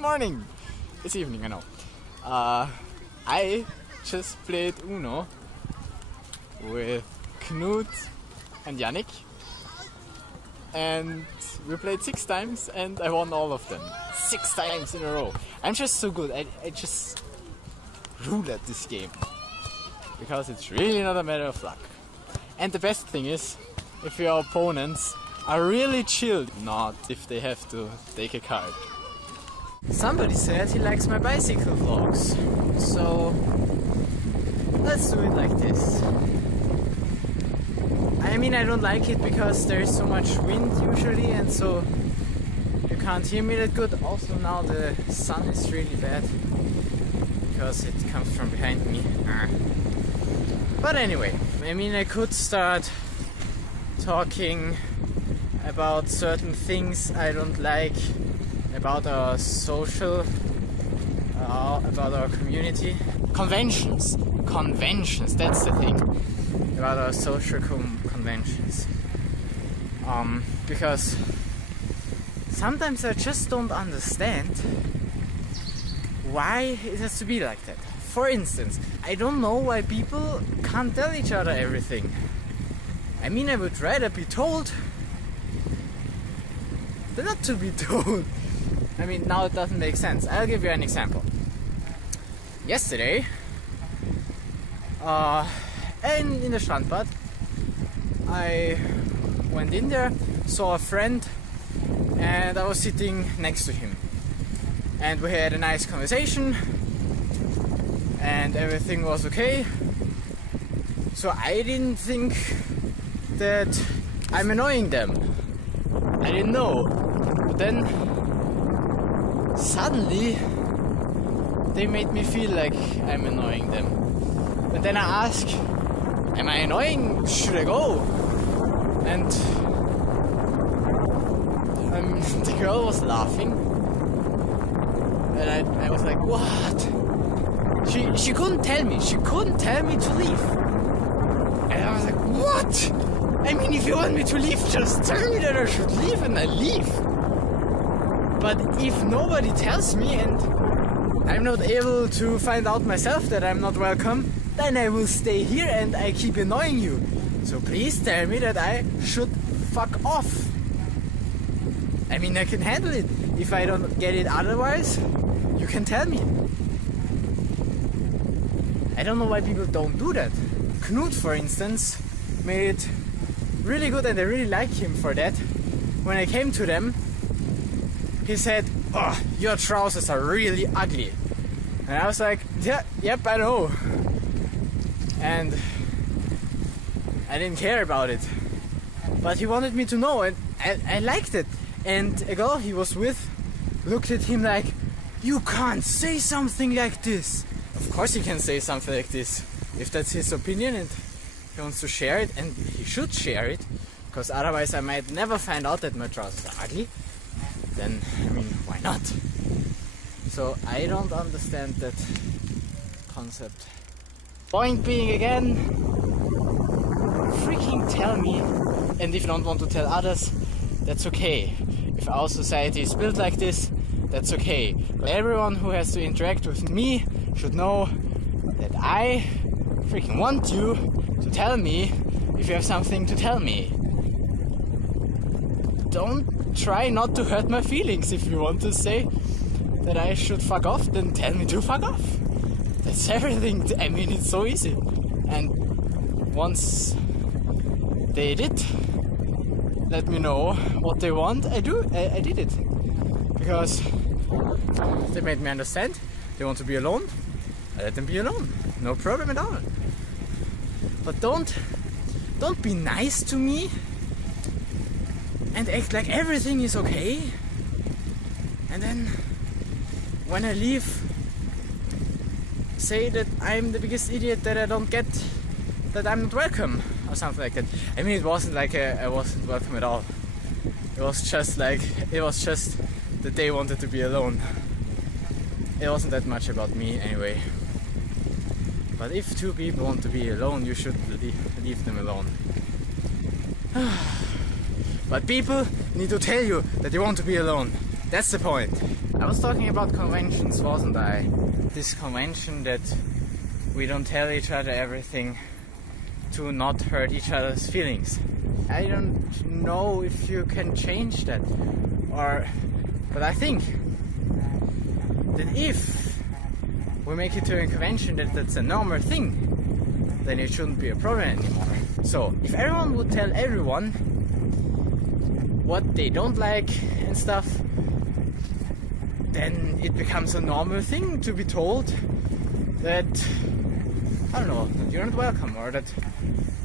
morning. It's evening, I know. I just played Uno with Knut and Yannick, and we played 6 times and I won all of them. 6 times in a row. I'm just so good. I just rule at this game because it's really not a matter of luck. And the best thing is, if your opponents are really chilled, not if they have to take a card. Somebody said he likes my bicycle vlogs, so let's do it like this. I mean, I don't like it because there is so much wind usually, and so you can't hear me that good. Also now the sun is really bad because it comes from behind me. But anyway, I mean, I could start talking about certain things I don't like about our social, about our community. Conventions, that's the thing. About our social conventions. Because sometimes I just don't understand why it has to be like that. For instance, I don't know why people can't tell each other everything. I mean, I would rather be told than not to be told. I mean, now it doesn't make sense. I'll give you an example. Yesterday, in the Strandbad, I went in there, saw a friend, and I was sitting next to him. And we had a nice conversation, and everything was okay. So I didn't think that I'm annoying them. I didn't know. But then suddenly they made me feel like I'm annoying them. And then I asked, am I annoying? Should I go? And the girl was laughing. And I was like, what? She couldn't tell me. She couldn't tell me to leave. And I was like, what? I mean, if you want me to leave, just tell me that I should leave and I leave. But if nobody tells me and I'm not able to find out myself that I'm not welcome, then I will stay here and I keep annoying you. So please tell me that I should fuck off. I mean, I can handle it. If I don't get it otherwise, you can tell me. I don't know why people don't do that. Knut, for instance, made it really good and I really like him for that. When I came to them, he said, oh, your trousers are really ugly. And I was like, yeah, yep, I know. And I didn't care about it. But he wanted me to know and I liked it. And a girl he was with looked at him like, you can't say something like this. Of course he can say something like this. If that's his opinion and he wants to share it, and he should share it, because otherwise I might never find out that my trousers are ugly, then, I mean, why not? So I don't understand that concept. Point being again, freaking tell me, and if you don't want to tell others, that's okay. If our society is built like this, that's okay. But everyone who has to interact with me should know that I freaking want you to tell me if you have something to tell me. Don't try not to hurt my feelings. If you want to say that I should fuck off, then tell me to fuck off. That's everything. I mean, it's so easy. And once they did let me know what they want, I did it. Because they made me understand they want to be alone. I let them be alone. No problem at all. But don't be nice to me and act like everything is okay. And then when I leave, say that I'm the biggest idiot, that I don't get that I'm not welcome or something like that. I mean, it wasn't like I wasn't welcome at all. It was just that they wanted to be alone. It wasn't that much about me anyway. But if 2 people want to be alone, you should leave them alone. But people need to tell you that they want to be alone. That's the point. I was talking about conventions, wasn't I? This convention that we don't tell each other everything to not hurt each other's feelings. I don't know if you can change that, but I think that if we make it to a convention that that's a normal thing, then it shouldn't be a problem anymore. So if everyone would tell everyone what they don't like and stuff, then it becomes a normal thing to be told that, I don't know, that you're not welcome, or that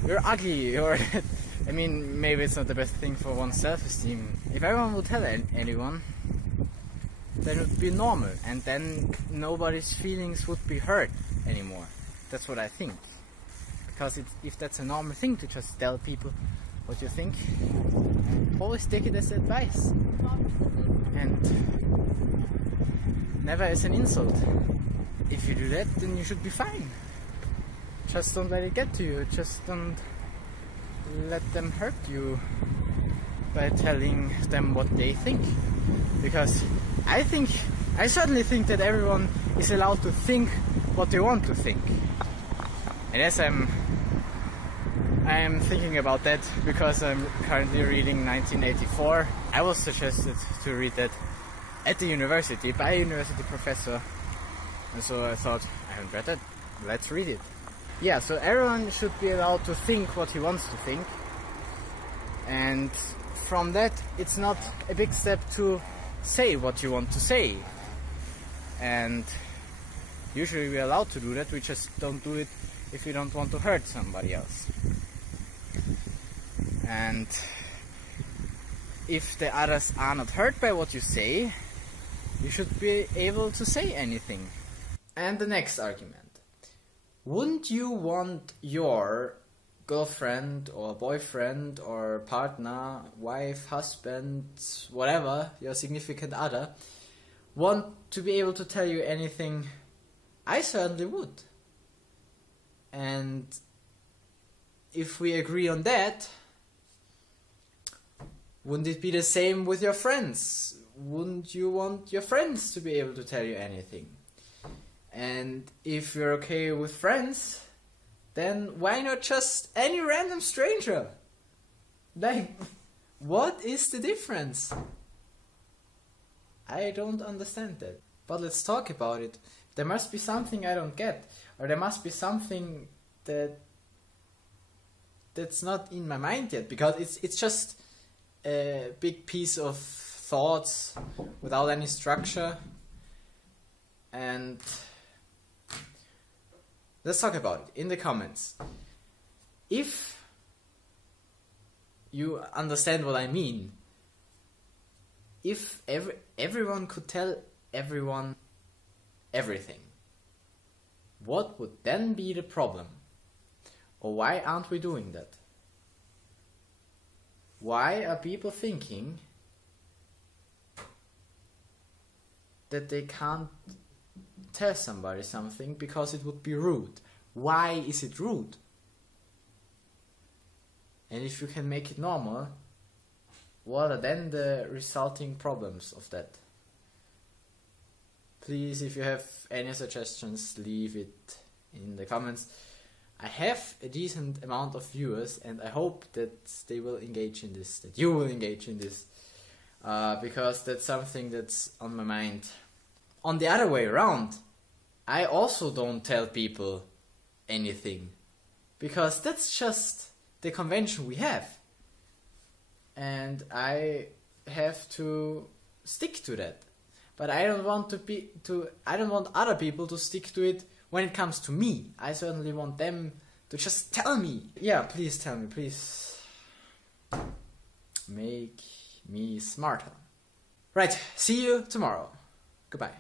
you're ugly, or that, I mean, maybe it's not the best thing for one's self-esteem. If everyone would tell anyone, then it would be normal, and then nobody's feelings would be hurt anymore. That's what I think. Because if that's a normal thing to just tell people what you think, always take it as advice. And never as an insult. If you do that, then you should be fine. Just don't let it get to you. Just don't let them hurt you by telling them what they think. Because I certainly think that everyone is allowed to think what they want to think. And yes, I am thinking about that because I'm currently reading 1984. I was suggested to read that at the university by a university professor, and so I thought, I haven't read it, let's read it. Yeah, so everyone should be allowed to think what he wants to think, and from that it's not a big step to say what you want to say, and usually we're allowed to do that, we just don't do it if we don't want to hurt somebody else. And if the others are not hurt by what you say, you should be able to say anything. And the next argument. Wouldn't you want your girlfriend or boyfriend or partner, wife, husband, whatever, your significant other, want to be able to tell you anything? I certainly would. And if we agree on that, wouldn't it be the same with your friends? Wouldn't you want your friends to be able to tell you anything? And if you're okay with friends, then why not just any random stranger? Like, what is the difference? I don't understand that. But let's talk about it. There must be something I don't get, or there must be something that's not in my mind yet, because it's just a big piece of thoughts without any structure. And let's talk about it in the comments. If you understand what I mean, if everyone could tell everyone everything, what would then be the problem? Or why aren't we doing that? Why are people thinking that they can't tell somebody something because it would be rude? Why is it rude? And if you can make it normal, what are then the resulting problems of that? Please, if you have any suggestions, leave it in the comments. I have a decent amount of viewers, and I hope that they will engage in this, that you will engage in this, because that's something that's on my mind. On the other way around, I also don't tell people anything, because that's just the convention we have, and I have to stick to that. But I don't want I don't want other people to stick to it when it comes to me. I certainly want them to just tell me. Yeah, please tell me, please. Make me smarter. Right, see you tomorrow. Goodbye.